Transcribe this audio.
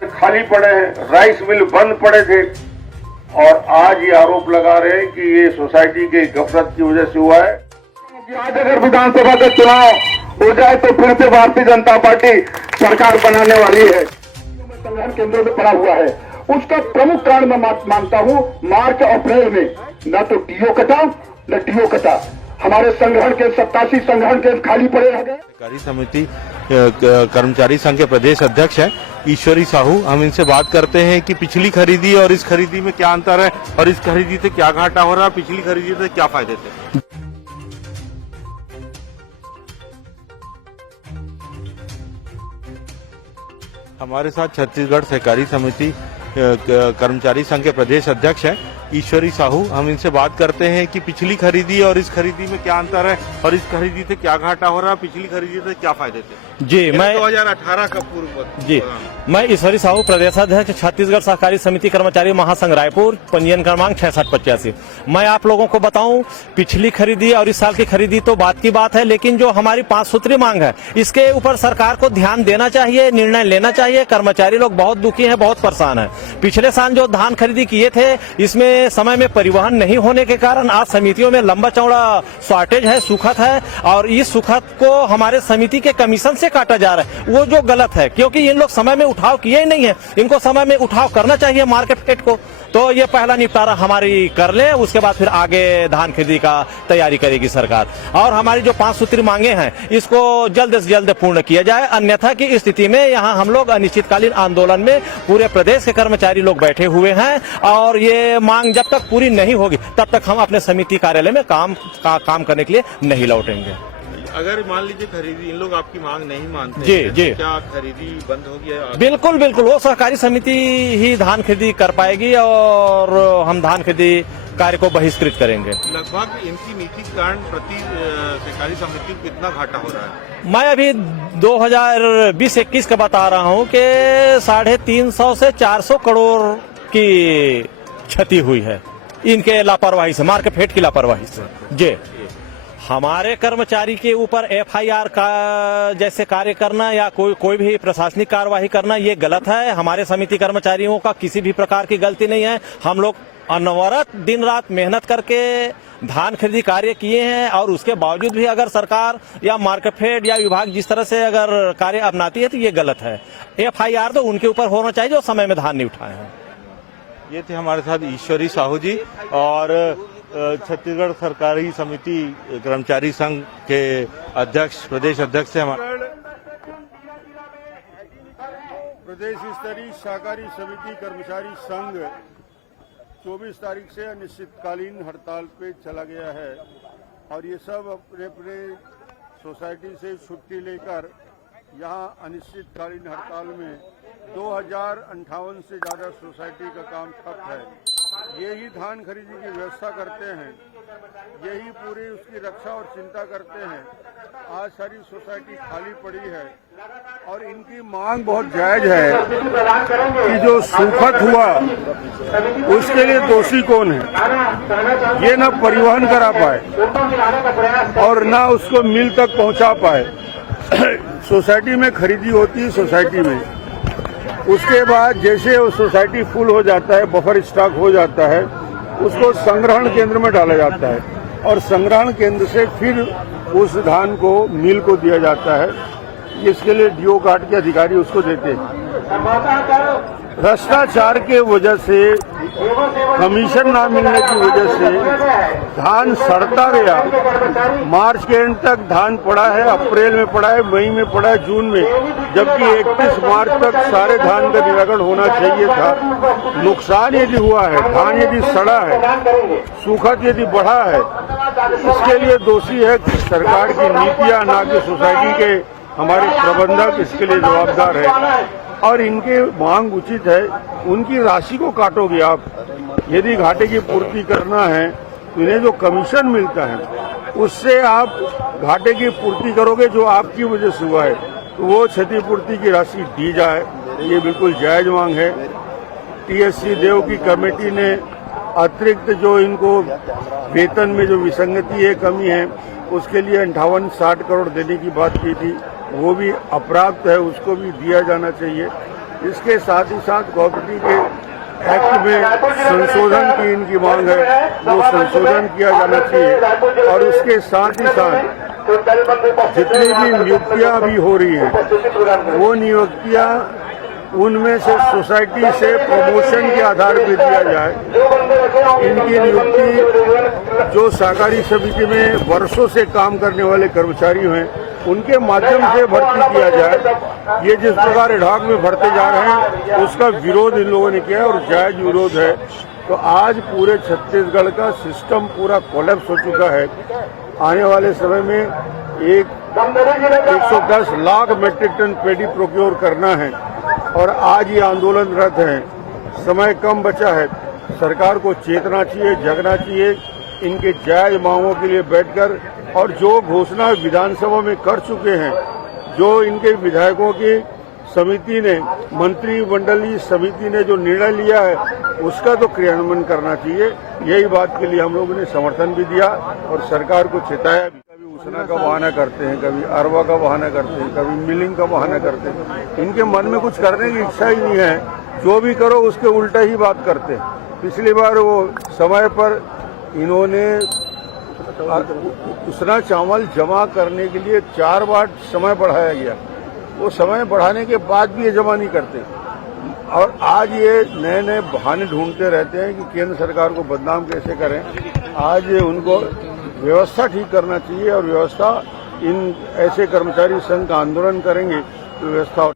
खाली पड़े हैं, राइस मिल बंद पड़े थे और आज ये आरोप लगा रहे हैं कि ये सोसाइटी के गफलत की वजह से हुआ है। आज अगर विधानसभा का चुनाव हो जाए तो फिर से भारतीय जनता पार्टी सरकार बनाने वाली है। संगठन केंद्रों में पड़ा हुआ है, उसका प्रमुख कारण मैं मानता हूँ मार्च अप्रैल में न तो डीओ कटा न डीओ कटा, हमारे संगठन के 87 संगठन के खाली पड़े रह गए। सहकारी समिति कर्मचारी संघ के प्रदेश अध्यक्ष हैं ईश्वरी साहू। हम इनसे बात करते हैं कि पिछली खरीदी और इस खरीदी में क्या अंतर है और इस खरीदी से क्या घाटा हो रहा है, पिछली खरीदी से क्या फायदे थे। हमारे साथ छत्तीसगढ़ सहकारी समिति कर्मचारी संघ के प्रदेश अध्यक्ष हैं ईश्वरी साहू। हम इनसे बात करते हैं कि पिछली खरीदी और इस खरीदी में क्या अंतर है और इस खरीदी से क्या घाटा हो रहा है, पिछली खरीदी से क्या फायदे थे। जी मैं 2018 का पूर्व जी मैं ईश्वरी साहू, प्रदेशाध्यक्ष छत्तीसगढ़ सहकारी समिति कर्मचारी महासंघ रायपुर, पंजीयन क्रमांक 6685। मैं आप लोगों को बताऊं, पिछली खरीदी और इस साल की खरीदी तो बात की बात है, लेकिन जो हमारी 5 सूत्री मांग है इसके ऊपर सरकार को ध्यान देना चाहिए, निर्णय लेना चाहिए। कर्मचारी लोग बहुत दुखी हैं, बहुत परेशान है। पिछले साल जो धान खरीदी किए थे इसमें समय में परिवहन नहीं होने के कारण आज समितियों में लंबा चौड़ा शॉर्टेज है, सुखत है, और इस सुखत को हमारे समिति के कमीशन से काटा जा रहा है, वो जो गलत है, क्योंकि इन लोग समय में उठाव किए ही नहीं है। इनको समय में उठाव करना चाहिए मार्केट फेट को। तो ये पहला निपटारा हमारी कर ले, उसके बाद फिर आगे धान खरीदी का तैयारी करेगी सरकार। और हमारी जो 5 सूत्री मांगे हैं इसको जल्द से जल्द पूर्ण किया जाए, अन्यथा की स्थिति में यहाँ हम लोग अनिश्चितकालीन आंदोलन में पूरे प्रदेश के कर्मचारी लोग बैठे हुए हैं और ये मांग जब तक पूरी नहीं होगी तब तक हम अपने समिति कार्यालय में काम करने के लिए नहीं लौटेंगे। अगर मान लीजिए खरीदी इन लोग आपकी मांग नहीं मानते जी हैं, जी, तो क्या खरीदी बंद होगी? बिल्कुल बिल्कुल, वो सहकारी समिति ही धान खरीदी कर पाएगी और हम धान खरीदी कार्य को बहिष्कृत करेंगे। लगभग इनकी नीति के कारण प्रति सहकारी समिति को कितना घाटा हो रहा है? मैं अभी 2020-21 का बता रहा हूँ कि 350 से 400 करोड़ की क्षति हुई है इनके लापरवाही से, मार्केट फेट की लापरवाही से। जी, हमारे कर्मचारी के ऊपर एफआईआर का जैसे कार्य करना या कोई भी प्रशासनिक कार्यवाही करना ये गलत है। हमारे समिति कर्मचारियों का किसी भी प्रकार की गलती नहीं है। हम लोग अनवरत दिन रात मेहनत करके धान खरीदी कार्य किए हैं और उसके बावजूद भी अगर सरकार या मार्केटफेड या विभाग जिस तरह से अगर कार्य अपनाती है तो ये गलत है। एफआईआर तो उनके ऊपर होना चाहिए जो समय में धान नहीं उठाए हैं। ये थे हमारे साथ ईश्वरी साहू जी और छत्तीसगढ़ सरकारी समिति कर्मचारी संघ के अध्यक्ष, प्रदेश अध्यक्ष से हमारे प्रदेश स्तरीय सहकारी समिति कर्मचारी संघ 24 तारीख से अनिश्चितकालीन हड़ताल पे चला गया है और ये सब अपने अपने सोसाइटी से छुट्टी लेकर यहाँ अनिश्चितकालीन हड़ताल में 2058 से ज़्यादा सोसाइटी का काम ठप है। यही धान खरीदी की व्यवस्था करते हैं, यही पूरी उसकी रक्षा और चिंता करते हैं। आज सारी सोसाइटी खाली पड़ी है और इनकी मांग बहुत जायज है कि जो सुखद हुआ उसके लिए दोषी कौन है। ये ना परिवहन करा पाए और ना उसको मिल तक पहुंचा पाए। सोसाइटी में खरीदी होती है, सोसाइटी में उसके बाद जैसे वो सोसाइटी फुल हो जाता है, बफर स्टॉक हो जाता है, उसको संग्रहण केंद्र में डाला जाता है और संग्रहण केंद्र से फिर उस धान को मिल को दिया जाता है। इसके लिए डीओ कार्ड के अधिकारी उसको देते हैं। भ्रष्टाचार के वजह से, कमीशन ना मिलने की वजह से धान सड़ता गया। मार्च के एंड तक धान पड़ा है, अप्रैल में पड़ा है, मई में पड़ा है, जून में, जबकि 31 मार्च तक सारे धान का निराकरण होना चाहिए था। नुकसान यदि हुआ है, धान यदि सड़ा है, सूखत यदि बढ़ा है, इसके लिए दोषी है सरकार की नीतियां, ना कि सोसाइटी के हमारे प्रबंधक इसके लिए जवाबदार है। और इनके मांग उचित है, उनकी राशि को काटोगे आप। यदि घाटे की पूर्ति करना है तो इन्हें जो कमीशन मिलता है उससे आप घाटे की पूर्ति करोगे जो आपकी वजह से हुआ है, तो वो क्षतिपूर्ति की राशि दी जाए, ये बिल्कुल जायज मांग है। टीएससी देव की कमेटी ने अतिरिक्त जो इनको वेतन में जो विसंगति है, कमी है, उसके लिए 58-60 करोड़ देने की बात की थी, वो भी अप्राप्त है, उसको भी दिया जाना चाहिए। इसके साथ ही साथ कोऑपरेटिव के एक्ट में संशोधन की इनकी मांग है, वो संशोधन किया जाना चाहिए। और उसके साथ ही साथ जितनी भी नियुक्तियां भी हो रही हैं, वो नियुक्तियां उनमें से सोसाइटी से प्रमोशन के आधार पर दिया जाए। इनकी नियुक्ति जो सहकारी समिति में वर्षों से काम करने वाले कर्मचारी हैं, उनके माध्यम से भर्ती किया जाए। ये जिस प्रकार एडहॉक में भरते जा रहे हैं, उसका विरोध इन लोगों ने किया है और जायज विरोध है। तो आज पूरे छत्तीसगढ़ का सिस्टम पूरा कोलैप्स हो चुका है। आने वाले समय में 110 लाख मेट्रिक टन पेडी प्रोक्योर करना है और आज ये आंदोलनरत हैं। समय कम बचा है, सरकार को चेतना चाहिए, जगना चाहिए, इनके जायज मांगों के लिए बैठकर, और जो घोषणा विधानसभा में कर चुके हैं, जो इनके विधायकों की समिति ने, मंत्रिमंडलीय समिति ने जो निर्णय लिया है, उसका तो क्रियान्वयन करना चाहिए। यही बात के लिए हम लोगों ने समर्थन भी दिया और सरकार को चेताया भी। कभी उसना का बहाना करते हैं, कभी अरवा का बहाना करते हैं, कभी मिलिंग का बहाना करते हैं। इनके मन में कुछ करने की इच्छा ही नहीं है, जो भी करो उसके उल्टा ही बात करते हैं। पिछली बार वो समय पर इन्होंने उसना चावल जमा करने के लिए 4 बार समय बढ़ाया गया, वो समय बढ़ाने के बाद भी ये जमा नहीं करते। और आज ये नए नए बहाने ढूंढते रहते हैं कि केंद्र सरकार को बदनाम कैसे करें। आज उनको व्यवस्था ठीक करना चाहिए और व्यवस्था, इन ऐसे कर्मचारी संघ का आंदोलन करेंगे तो व्यवस्था